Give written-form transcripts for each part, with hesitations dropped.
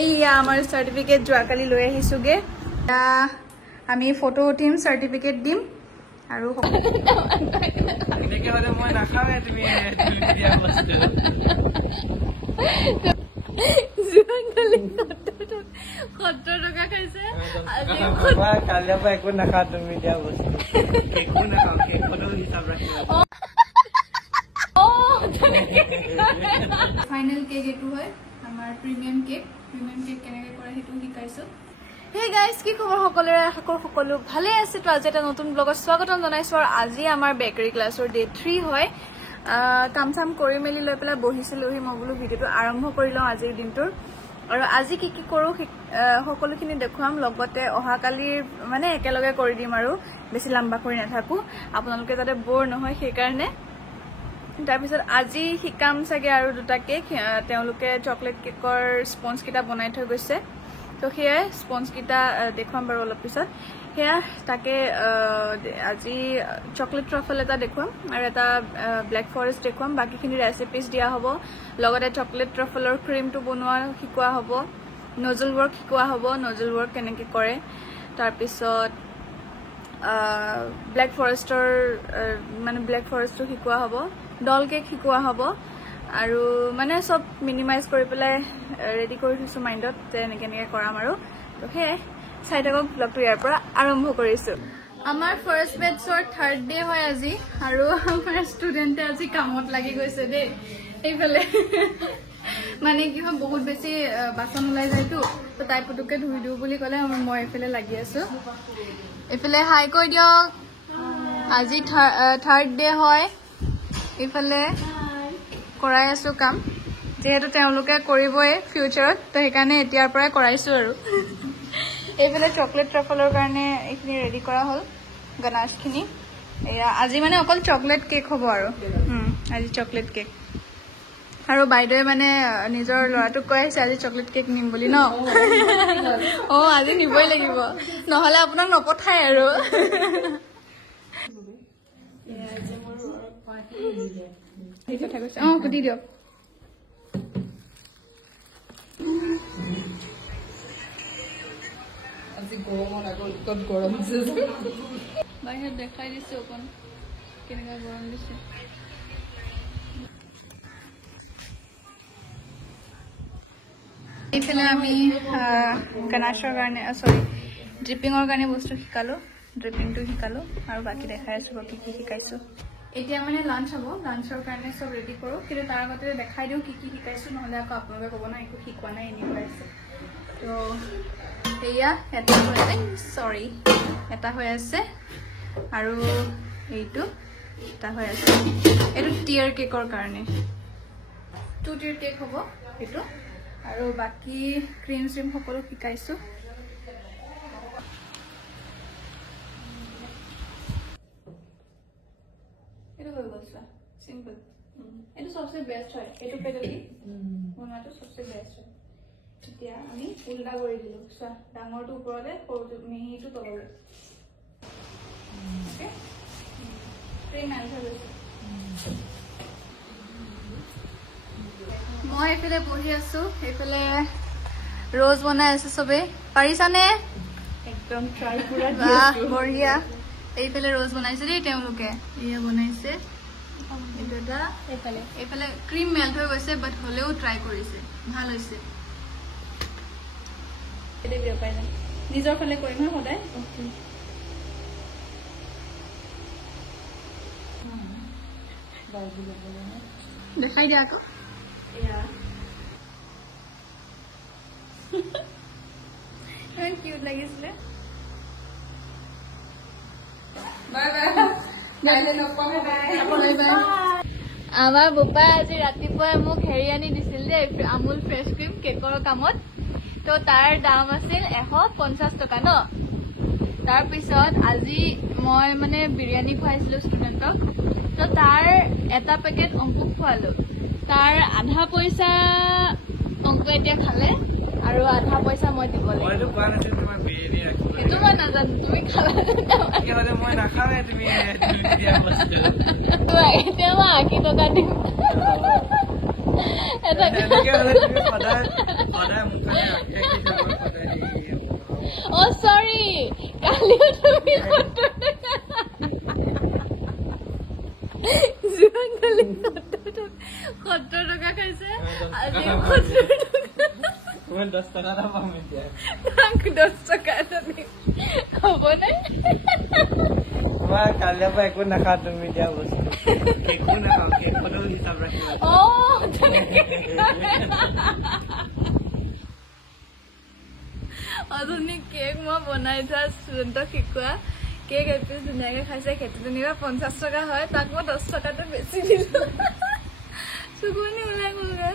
এইয়া আমাৰ সাৰ্টিফিকেট যোৱাকালি লৈ আহিছোগে আমি ফটো উঠিম সাৰ্টিফিকেট দিম আৰু এনেকে হলে মই নাখাওঁৱে তুমি দিয়া বস্তু $70 খাইছে কালিৰ পৰা একো নাখাওঁ তুমি দিয়া বস্তু একো নাখাওঁ কেকতো হিচাপ ৰাখিবা ফাইনেল কেক এটো হয় আমাৰ প্ৰিমিয়াম কেক কেনেকৈ কৰে সেইটো শিকাইছো Hey guys, কি খবৰ সকলোৰে আশা কৰো সকলো ভালে আছে তো আজি এটা নতুন ব্লগত স্বাগতম জনাইছো আৰু আজি আমাৰ বেকাৰী ক্লাছৰ ডে 3 হয় কাম চাম কৰি মেলি লৈ পেলাই বহিছিলোহি মই বোলো ভিডিওটো আৰম্ভ কৰি লওঁ আজিৰ দিনটোৰ আৰু আজি কি কি কৰো সকলোখিনি দেখুৱাম লগতে অহা কালিৰ মানে একেলগে কৰি দিম আৰু বেছি লম্বা কৰি নাথাকো আপোনালোকে যাতে বৰ নহয় সেই কাৰণে তাৰ পিছত আজি শিকাম চাগে আৰু দুটা কেক তেওঁলোকে চকলেট কেকৰ স্পঞ্জ কিটা বনাই থৈ গৈছে তো হেয়া স্পঞ্জ কিটা দেখুৱাম বাৰু অলপ পিছত হেয়া তাকে আজি চকলেট ট্ৰাফল এটা দেখুৱাম আৰু এটা ব্ল্যাক ফৰেষ্ট দেখুৱাম বাকিখিনি ৰেচিপিজ দিয়া হ'ব লগতে চকলেট ট্ৰাফলৰ ক্ৰীমটো বনোৱা শিকোৱা হ'ব নজল ৱৰ্ক শিকোৱা হ'ব নজল ৱৰ্ক কেনেকৈ কৰে তাৰ পিছত ব্ল্যাক ফৰেষ্টৰ মানে ব্ল্যাক ফৰেষ্টটো শিকোৱা হ'ব ডল কেক শিকোৱা হ'ব আৰু মানে সব মিনিমাইজ কৰি পেলাই ৰেডি কৰি থৈছো মাইন্ডত যে এনেকৈ কৰাম আৰু তো হে চাইডক ব্লগটো ইয়াৰ পৰা আৰম্ভ কৰিছো আমাৰ ফাৰ্ষ্ট বেটছৰ থাৰ্ড ডে হয় আজি আৰু আমাৰ ষ্টুডেণ্টে আজি কামত লাগি গৈছে দেই এইফালে মানে কি হয় বহুত বেছি বাচন ওলাই যায়তো তো তাই পুতুকে ধুই দিওঁ বুলি ক'লে মই এইফালে লাগি আছো এইফালে হাই কৈ দিয়ক আজি থাৰ্ড ডে হয় এইফালে কৰাই আছো কাম যেহেতু তেওঁলোকে কৰিবই ফিউচাৰত তো সেইকাৰণে এতিয়াৰ পৰাই কৰাইছো আৰু এইফালে চকলেট ট্ৰাফলৰ কাৰণে এইখিনি ৰেডি কৰা হ'ল গনাশখিনি এয়া আজি মানে অকল চকলেট কেক হ'ব আৰু আজি চকলেট কেক আৰু বাইদেৱে মানে নিজৰ ল'ৰাটোক কৈ আহিছে আজি চকলেট কেক নিম বুলি ন আজি নিবই লাগিব নহ'লে আপোনাক নপঠায় আৰু কথা কৈছে সুধি দিয়ক আজি গৰমত আকৌ উৎকট গৰম দিছে বাহিৰত দেখাই দিছে অকণ কেনেকুৱা গৰম দিছে এইফালে আমি গনাশৰ কাৰণে চৰি ড্ৰিপিঙৰ কাৰণে বস্তু শিকালো ড্ৰিপিংটো শিকালো আৰু বাকী দেখাই আছো বাকী কি শিকাইছো এতিয়া মানে লাঞ্চ হ'ব লাঞ্চৰ কাৰণে সব ৰেডি কৰো কিন্তু তাৰ আগতে দেখাই দিওঁ কি কি শিকাইছো নহ'লে আকৌ আপোনালোকে ক'ব না একো শিকোৱা নাই এনে পাইছে তো এয়া এটা হৈ আছে চৰি এটা হৈ আছে আৰু এইটো এটা হৈ আছে এইটো টিয়াৰ কেকৰ কাৰণে 2 টিয়াৰ কেক হ'ব এইটো আৰু বাকী ক্ৰীম শ্ৰীম সকলো শিকাইছো सिंपल ये सबसे बेस्ट है ये पेडली बनातो सबसे बेस्ट है এতিয়া আমি উল্টা কৰি দিলো সা ডাঙৰটো ওপৰলে সৰুটো মিহিটো তললে ওকে ক্ৰীম এড কৰিছো মই এফালে বহি আছো এফালে रोज বনাই আছে সবে পাৰিছানে একদম ট্ৰাই পুৰা দিছো বঢ়িয়া এইফালে रोज বনাইছে দেই তেওঁলোকে ইয়া বনাইছে এটা এইফালে ক্ৰীম মেল্ট হৈ গৈছে বাট হলেও ট্ৰাই কৰিছে ভাল হৈছে এতে বিয় পাই না নিজৰ ফালে কৰিম সদায় দেখাই দিয়া আকৌ ইয়া ইমান কিউট লাগিছিলে বাই বাই গাইলে নকমে বাই আমাৰ বুপাই আজি ৰাতিপুৱাই মোক হেৰি আনি দিছিল যে আমুল ফ্ৰেছ ক্ৰীম কেকৰ কামত তো তাৰ দাম আছিল 150 টকা ন তাৰ পিছত আজি মই মানে বিৰিয়ানী খুৱাইছিলো ষ্টুডেণ্টক তো তাৰ এটা পেকেট অংকুক খুৱালো তাৰ আধা পইচা অংকু এতিয়া খালে আৰু আধা পইচা মই দিব লাগিব মইতো কোৱা নাছিল তোমাৰ বিৰিয়ানী ৰাখিব সেইটো মই নাজানো তুমি খালা কেলে মই নাখাওৱে তুমি দিয়া বস্তু এতিয়া মই 80 টকা দিম এটা কেলে তুমি সদায় মুখে Oh, sorry. কালিও তুমি 70 টকা খাইছে আজি 70 টকা মই 10 টকা এটা পাম এতিয়া 10 টকা তুমি হ'ব নে মই কালিৰ পৰা একো নাখাওঁ তুমি দিয়া বস্তু একো নাখাওঁ কেকটো হিচাপ ৰাখিবা আধুনিক কেক মই বনাই থোৱা ষ্টুডেণ্টক শিকোৱা কেক এপিচ ধুনীয়াকে খাইছে সেইটো যেনিবা 50 টকা হয় তাক মই 10 টকাতে বেছি দিলো চুকুনি ওলাই গ'লগে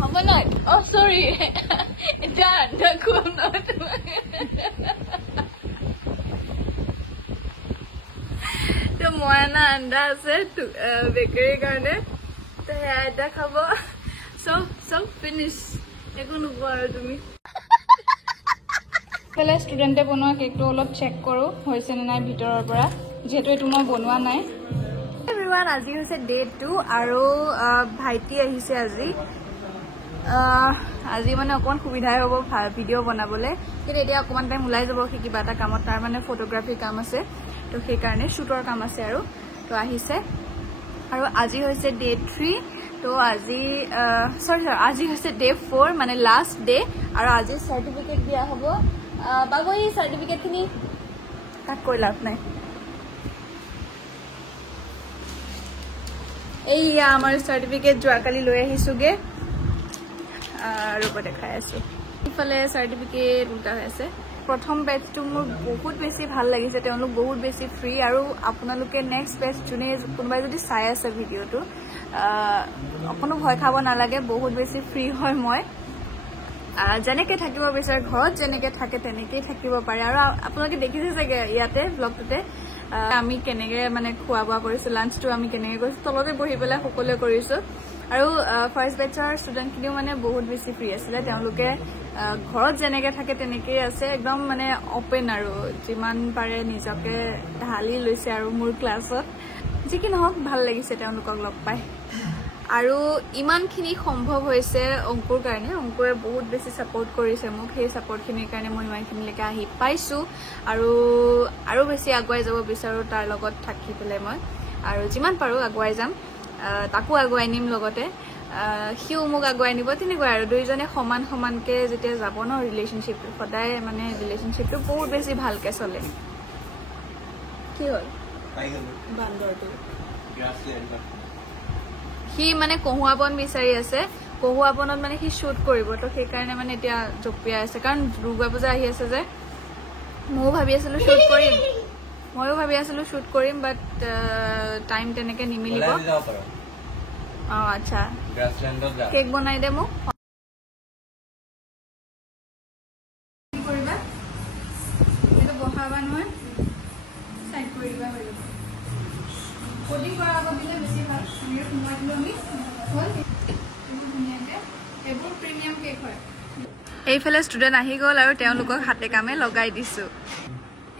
হ'ব নাই অ' চৰি এতিয়া আধা খুৱাম নহয় তোমাক মই না আন্দা আছে বেকাৰীৰ কাৰণে তো সেয়া এটা খাব চব ফিনিছ একো নোপোৱা আৰু তুমি পেলে ষ্টুডেণ্টে বনোৱা কেকটো অলপ চেক কৰোঁ হৈছেনে নাই ভিতৰৰ পৰা যিহেতু এইটো মই বনোৱা নাই এভৰিৱান আজি হৈছে ডে 2 আৰু ভাইটি আহিছে আজি মানে অকণমান সুবিধাই হ'ব ভিডিঅ' বনাবলৈ কিন্তু এতিয়া অকণমান টাইম ওলাই যাব সি কিবা এটা কামত তাৰ মানে ফটোগ্ৰাফীৰ কাম আছে তো সেইকাৰণে শ্বুটৰ কাম আছে আৰু তো আহিছে আৰু আজি হৈছে ডে 3 তো আজি হৈছে ডে 4 মানে লাষ্ট ডে আৰু আজি চাৰ্টিফিকেট দিয়া হ'ব বাবু এই চাৰ্টিফিকেটখিনি তাক কৈ লাভ নাই এইয়া আমাৰ চাৰ্টিফিকেট যোৱাকালি লৈ আহিছোগে ৰূপ দেখাই আছো ইফালে চাৰ্টিফিকেট উল্টা হৈ আছে প্ৰথম বেচটো মোৰ বহুত বেছি ভাল লাগিছে তেওঁলোক বহুত বেছি ফ্ৰী আৰু আপোনালোকে নেক্সট বেচ যোনে কোনোবাই যদি চাই আছে ভিডিঅ'টো অকণো ভয় খাব নালাগে বহুত বেছি ফ্ৰী হয় মই যেনেকৈ থাকিব বিচাৰে ঘৰত যেনেকৈ থাকে তেনেকেই থাকিব পাৰে আৰু আপোনালোকে দেখিছে চাগে ইয়াতে ব্লগটোতে আমি কেনেকৈ মানে খোৱা বোৱা কৰিছোঁ লাঞ্চটো আমি কেনেকৈ কৰিছোঁ তলতে বহি পেলাই সকলোৱে কৰিছোঁ আৰু ফাৰ্ষ্ট বেচৰ ষ্টুডেণ্টখিনিও মানে বহুত বেছি ফ্ৰী আছিলে তেওঁলোকে ঘৰত যেনেকৈ থাকে তেনেকেই আছে একদম মানে অপেন আৰু যিমান পাৰে নিজকে ঢালি লৈছে আৰু মোৰ ক্লাছত যি কি নহওক ভাল লাগিছে তেওঁলোকক লগ পাই আৰু ইমানখিনি সম্ভৱ হৈছে অংকুৰ কাৰণে অংকুৰে বহুত বেছি ছাপোৰ্ট কৰিছে মোক সেই ছাপোৰ্টখিনিৰ কাৰণে মই ইমানখিনিলৈকে আহি পাইছোঁ আৰু বেছি আগুৱাই যাব বিচাৰোঁ তাৰ লগত থাকি পেলাই মই আৰু যিমান পাৰোঁ আগুৱাই যাম তাকো আগুৱাই নিম লগতে সিও মোক আগুৱাই নিব তেনেকুৱাই আৰু দুইজনে সমানকৈ যেতিয়া যাব ন ৰিলেশ্যনশ্বিপটো সদায় মানে ৰিলেশ্যনশ্বিপটো বহুত বেছি ভালকৈ চলে কি হ'ল বান্দৰটো সি মানে কহুৱা বন বিচাৰি আছে কহুৱা বনত মানে সি শ্বুট কৰিব তো সেইকাৰণে মানে এতিয়া জঁপিয়াই আছে কাৰণ দুৰ্গা পূজা আহি আছে যে ময়ো ভাবি আছিলোঁ শ্বুট কৰিম বাট টাইম তেনেকৈ নিমিলিব অঁ আচ্ছা কেক বনাই দে মোক বহাবা নহয় চাইড কৰি দিবা হৈ যাব কটিং কৰাৰ আগত দিলে বেছি ভাল এনেকৈ সোমাই দিলোঁ আমি হ'ল ধুনীয়াকৈ এইবোৰ প্ৰিমিয়াম কেক হয় এইফালে ষ্টুডেণ্ট আহি গ'ল আৰু তেওঁলোকক হাতে কামে লগাই দিছোঁ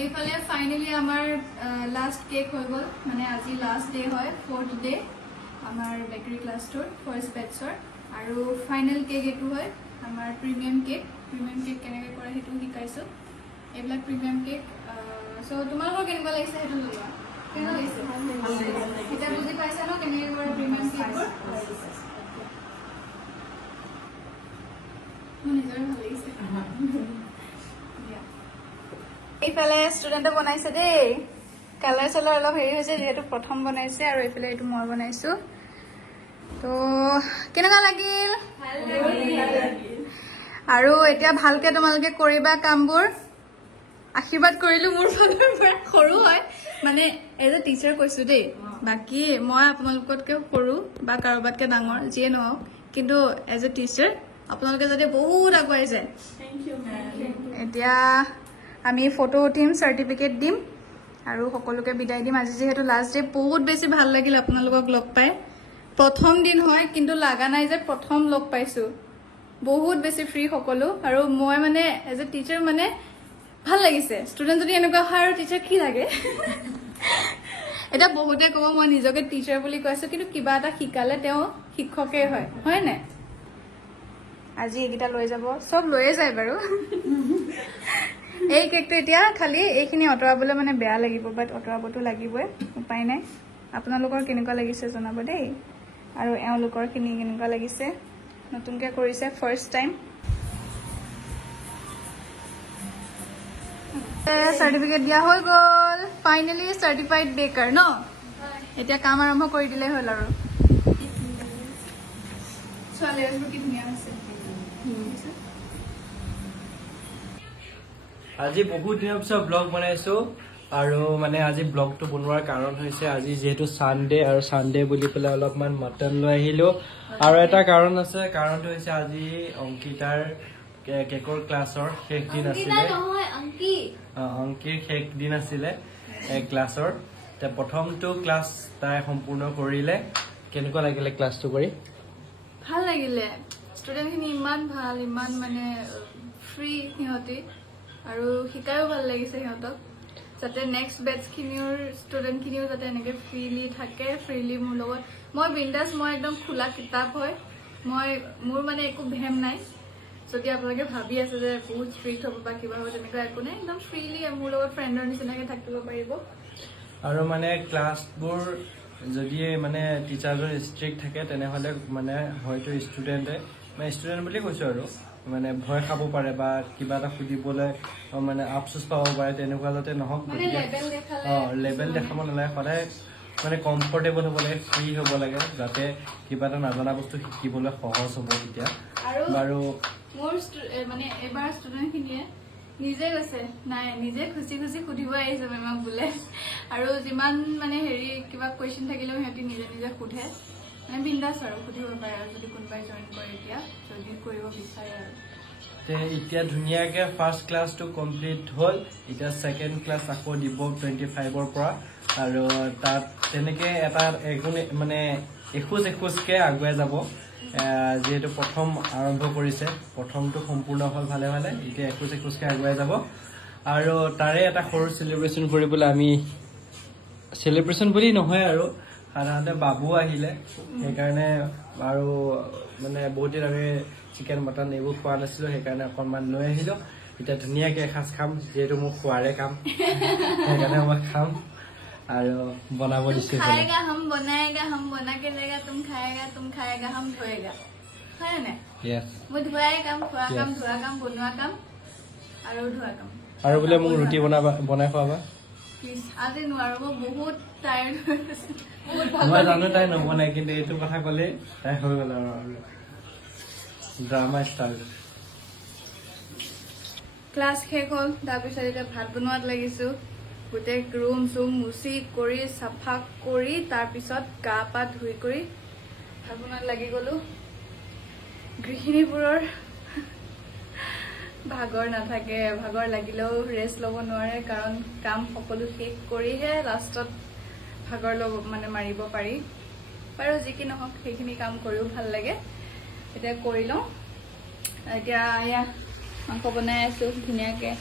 এইফালে ফাইনেলি আমাৰ লাষ্ট কেক হৈ গ'ল মানে আজি লাষ্ট ডে হয় 4th ডে আমাৰ বেকাৰী ক্লাছটোৰ ফাৰ্ষ্ট বেটছৰ আৰু ফাইনেল কেক এইটো হয় আমাৰ প্ৰিমিয়াম কেক কেনেকৈ কৰে সেইটো শিকাইছোঁ এইবিলাক প্ৰিমিয়াম কেক চ' তোমালোকৰ কেনেকুৱা লাগিছে সেইটো লোৱা কেনেকুৱা লাগিছে এতিয়া বুজি পাইছা ন কেনেকৈ কৰে প্ৰিমিয়াম কেকবোৰ মোৰ নিজৰে ভাল লাগিছে এইফালে ষ্টুডেণ্টে বনাইছে দেই কালাৰ চালাৰ অলপ হেৰি হৈছে যিহেতু প্ৰথম বনাইছে আৰু এইফালে এইটো মই বনাইছোঁ তো কেনেকুৱা লাগিল আৰু এতিয়া ভালকৈ তোমালোকে কৰিবা কামবোৰ আশীৰ্বাদ কৰিলোঁ মোৰ ফালৰ পৰা সৰু হয় মানে এজ এ টিচাৰ কৈছোঁ দেই বাকী মই আপোনালোকতকৈ সৰু বা কাৰোবাতকৈ ডাঙৰ যিয়ে নহওক কিন্তু এজ এ টিচাৰ আপোনালোকে যদি বহুত আগুৱাই যায় এতিয়া আমি ফটো উঠিম চাৰ্টিফিকেট দিম আৰু সকলোকে বিদায় দিম আজি যিহেতু লাষ্ট ডে বহুত বেছি ভাল লাগিল আপোনালোকক লগ পাই প্ৰথম দিন হয় কিন্তু লাগা নাই যে প্ৰথম লগ পাইছোঁ বহুত বেছি ফ্ৰী সকলো আৰু মই মানে এজ এ টিচাৰ মানে ভাল লাগিছে ষ্টুডেণ্ট যদি এনেকুৱা হয় আৰু টিচাৰ কি লাগে এতিয়া বহুতে ক'ব মই নিজকে টিচাৰ বুলি কৈছোঁ কিন্তু কিবা এটা শিকালে তেওঁ শিক্ষকেই হয় নাই আজি এইকেইটা লৈ যাব চব লৈয়ে যায় বাৰু এই কেকটো এতিয়া খালি এইখিনি অতৰাবলৈ মানে বেয়া লাগিব বাট অতৰাবতো লাগিবই উপায় নাই আপোনালোকৰ কেনেকুৱা লাগিছে জনাব দেই আৰু এওঁলোকৰ খিনি কেনেকুৱা লাগিছে নতুনকৈ কৰিছে ফাৰ্ষ্ট টাইম চাৰ্টিফিকেট দিয়া হৈ গ'ল ফাইনেলি চাৰ্টিফাইড বেকাৰ ন এতিয়া কাম আৰম্ভ কৰি দিলে হ'ল আৰু ছোৱালী কি ধুনীয়া হৈছে আজি বহুত দিনৰ পিছত ব্লগ বনাইছো আৰু মানে আজি ব্লগটো বনোৱাৰ কাৰণ হৈছে আজি যেহেতু সানডে আৰু সানডে বুলি পেলাই অলপমান মটন লৈ আহিলো আৰু এটা কাৰণ আছে কাৰণটো হৈছে আজি অংকিতাৰ কেকৰ ক্লাছৰ শেষ দিন আছিলে অংকিৰ শেষ দিন আছিলে ক্লাছৰ প্ৰথমটো ক্লাছ তাই সম্পূৰ্ণ কৰিলে কেনেকুৱা লাগিলে ক্লাছটো কৰি ভাল লাগিলে ষ্টুডেণ্টখিনি ইমান ভাল ইমান মানে ফ্ৰী সিহঁতি আৰু শিকায়ো ভাল লাগিছে সিহঁতক যাতে নেক্সট বেটছখিনিৰ ষ্টুডেণ্টখিনিও যাতে এনেকৈ ফ্ৰীলি থাকে ফ্ৰীলি মোৰ লগত মই বিন্দাছ মই একদম খোলা কিতাপ হয় মোৰ মানে একো ভেম নাই যদি আপোনালোকে ভাবি আছে যে বহুত ষ্ট্ৰিক্ট হ'ব বা কিবা হ'ব তেনেকুৱা একো নাই একদম ফ্ৰীলি মোৰ লগত ফ্ৰেণ্ডৰ নিচিনাকৈ থাকিব পাৰিব আৰু মানে ক্লাছবোৰ যদি মানে টিচাৰজন ষ্ট্ৰিক্ট থাকে তেনেহ'লে মানে হয়তো ষ্টুডেণ্টে মানে ষ্টুডেণ্ট বুলি কৈছোঁ আৰু মানে ভয় খাব পাৰে বা কিবা এটা সুধিবলৈ মানে আফচোচ পাব পাৰে তেনেকুৱা যাতে নহওক লেভেল দেখাব নালাগে সদায় মানে কমফৰ্টেবল হ'ব লাগে ফ্ৰী হ'ব লাগে যাতে কিবা এটা নাজনা বস্তু শিকিবলৈ সহজ হ'ব তেতিয়া বাৰু মোৰ মানে এবাৰ ষ্টুডেণ্টখিনিয়ে নিজে কৈছে নাই নিজে খুচি খুচি সুধিব আহিছে মেমক বোলে আৰু যিমান মানে হেৰি কিবা কুৱেশ্যন থাকিলেও সিহঁতি নিজে নিজে সোধে মানে বিন্দাছ আৰু সুধিব পাৰে আৰু যদি কোনোবাই জইন কৰে এতিয়া যদি কৰিব বিচাৰে আৰু এতিয়া ধুনীয়াকৈ ফাৰ্ষ্ট ক্লাছটো কমপ্লিট হ'ল এতিয়া ছেকেণ্ড ক্লাছ আকৌ দিব 25ৰ পৰা আৰু তাত তেনেকৈ এটা মানে এখোজকৈ আগুৱাই যাব যিহেতু প্ৰথম আৰম্ভ কৰিছে প্ৰথমটো সম্পূৰ্ণ হ'ল ভালে ভালে এতিয়া এখোজকৈ আগুৱাই যাব আৰু তাৰে এটা সৰু চেলিব্ৰেশ্যন কৰিবলৈ আমি চেলিব্ৰেশ্যন বুলি নহয় আৰু সাধাৰণতে বাবু আহিলে সেইকাৰণে আৰু মানে বহুত দিন আমি চিকেন মটন এইবোৰ খোৱা নাছিলোঁ সেইকাৰণে অকণমান লৈ আহিলোঁ এতিয়া ধুনীয়াকৈ এসাঁজ খাম যিহেতু মোৰ খোৱাৰে কাম সেইকাৰণে মই খাম আৰু বনাব দিছোঁ हम बनाएगा हम बना के लेगा तुम खाएगा हम धोएगा है ना মই ধোৱাই কাম খোৱা কাম ধোৱা কাম বনোৱা কাম আৰু ধোৱা কাম আৰু বোলে মোক ৰুটি বনাই খুৱাবা প্লিজ আজি নোৱাৰো মই বহুত টায়াৰ্ড মই জানো তাই নবনাই কিন্তু এইটো কথা ক'লে তাই হৈ গ'ল আৰু ড্ৰামা ষ্টাৰ্ট ক্লাছ শেষ হ'ল তাৰপিছত এতিয়া ভাত বনোৱাত লাগিছোঁ গোটেই ৰুম চুম মুচি কৰি চাফা কৰি তাৰপিছত গা পা ধুই কৰি ভাত বনোৱাত লাগি গ'লো গৃহিণীবোৰৰ ভাগৰ নাথাকে ভাগৰ লাগিলেও ৰেষ্ট ল'ব নোৱাৰে কাৰণ কাম সকলো শেষ কৰিহে লাষ্টত ভাগৰ ল'ব মানে মাৰিব পাৰি বাৰু যি কি নহওক সেইখিনি কাম কৰিও ভাল লাগে এতিয়া কৰি লওঁ এতিয়া এয়া মাংস বনাই আছোঁ ধুনীয়াকৈ